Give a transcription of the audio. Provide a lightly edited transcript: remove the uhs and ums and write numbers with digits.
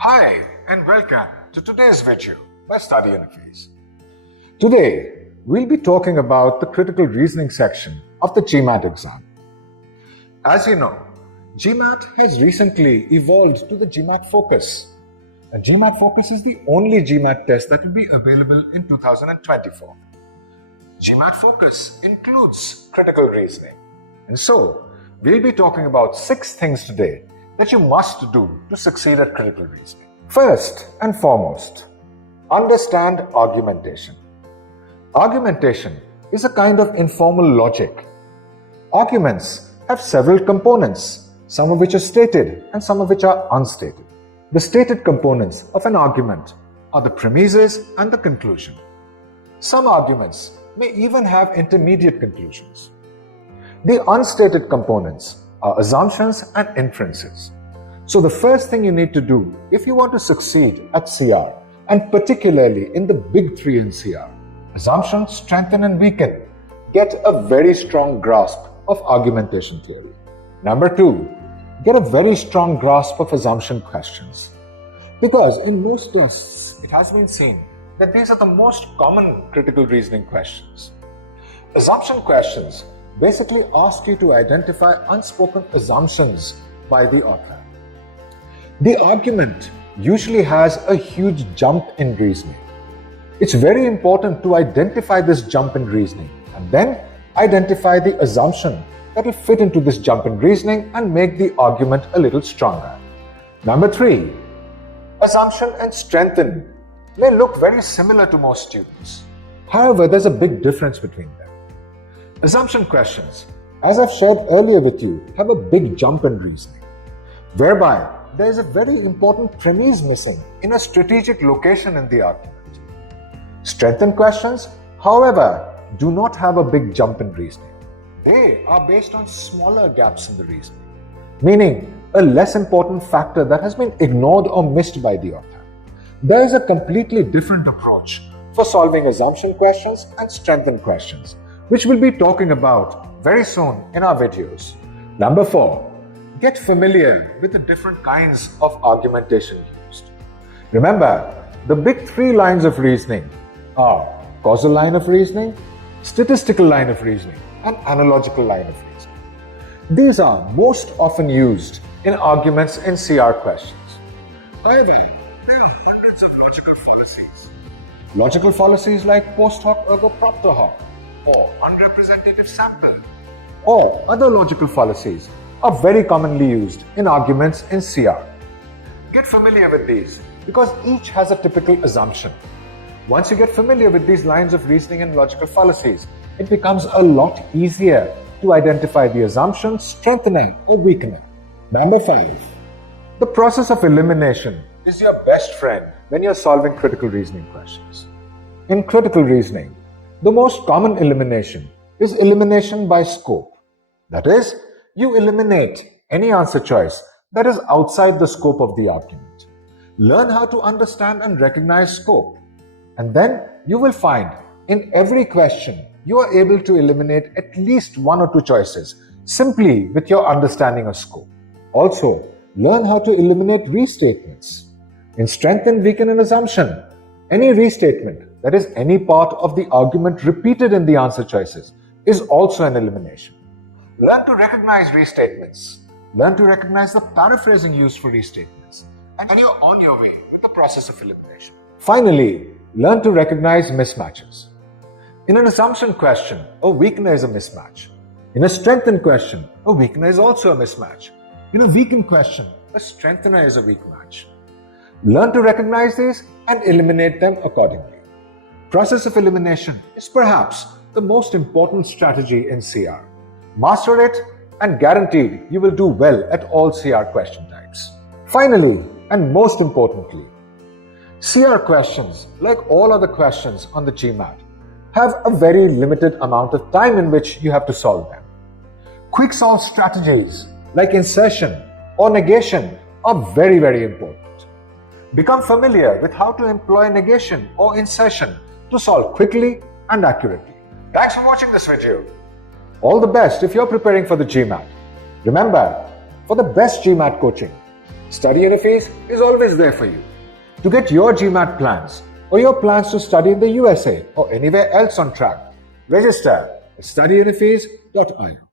Hi and welcome to today's video by Study Unifees. Today, we'll be talking about the critical reasoning section of the GMAT exam. As you know, GMAT has recently evolved to the GMAT Focus. And GMAT Focus is the only GMAT test that will be available in 2024. GMAT Focus includes critical reasoning. And so, we'll be talking about 6 things today that you must do to succeed at critical reasoning. First and foremost, understand argumentation. Argumentation is a kind of informal logic. Arguments have several components, some of which are stated and some of which are unstated. The stated components of an argument are the premises and the conclusion. Some arguments may even have intermediate conclusions. The unstated components are assumptions and inferences. So the first thing you need to do if you want to succeed at CR, and particularly in the big 3 in CR, assumption, strengthen and weaken, get a very strong grasp of argumentation theory. Number 2, get a very strong grasp of assumption questions. Because in most tests, it has been seen that these are the most common critical reasoning questions. Assumption questions basically ask you to identify unspoken assumptions by the author. The argument usually has a huge jump in reasoning. It's very important to identify this jump in reasoning and then identify the assumption that will fit into this jump in reasoning and make the argument a little stronger. Number 3, assumption and strengthen may look very similar to most students. However, there's a big difference between them. Assumption questions, as I've shared earlier with you, have a big jump in reasoning, whereby there is a very important premise missing in a strategic location in the argument. Strengthen questions, however, do not have a big jump in reasoning. They are based on smaller gaps in the reasoning, meaning a less important factor that has been ignored or missed by the author. There is a completely different approach for solving assumption questions and strengthen questions, which we'll be talking about very soon in our videos. Number 4, get familiar with the different kinds of argumentation used. Remember, the big 3 lines of reasoning are causal line of reasoning, statistical line of reasoning, and analogical line of reasoning. These are most often used in arguments in CR questions. However, there are hundreds of logical fallacies. Logical fallacies like post hoc ergo propter hoc, or unrepresentative sample, or other logical fallacies are very commonly used in arguments in CR. Get familiar with these because each has a typical assumption. Once you get familiar with these lines of reasoning and logical fallacies, it becomes a lot easier to identify the assumption, strengthening or weakening. Number 5, the process of elimination is your best friend when you're solving critical reasoning questions. In critical reasoning, the most common elimination is elimination by scope. That is, you eliminate any answer choice that is outside the scope of the argument. Learn how to understand and recognize scope, and then you will find in every question you are able to eliminate at least 1 or 2 choices simply with your understanding of scope. Also, learn how to eliminate restatements. In strengthen, weaken, and assumption, any restatement, that is any part of the argument repeated in the answer choices, is also an elimination. Learn to recognize restatements. Learn to recognize the paraphrasing used for restatements. And then you're on your way with the process of elimination. Finally, learn to recognize mismatches. In an assumption question, a weakener is a mismatch. In a strengthen question, a weakener is also a mismatch. In a weaken question, a strengthener is a weak match. Learn to recognize these and eliminate them accordingly. Process of elimination is perhaps the most important strategy in CR. Master it and guaranteed you will do well at all CR question types. Finally, and most importantly, CR questions, like all other questions on the GMAT, have a very limited amount of time in which you have to solve them. Quick solve strategies like insertion or negation are very, very important. Become familiar with how to employ negation or insertion to solve quickly and accurately. Thanks for watching this video. All the best if you're preparing for the GMAT. Remember, for the best GMAT coaching, Study Unifees is always there for you. To get your GMAT plans or your plans to study in the USA or anywhere else on track, register at studyunifees.io.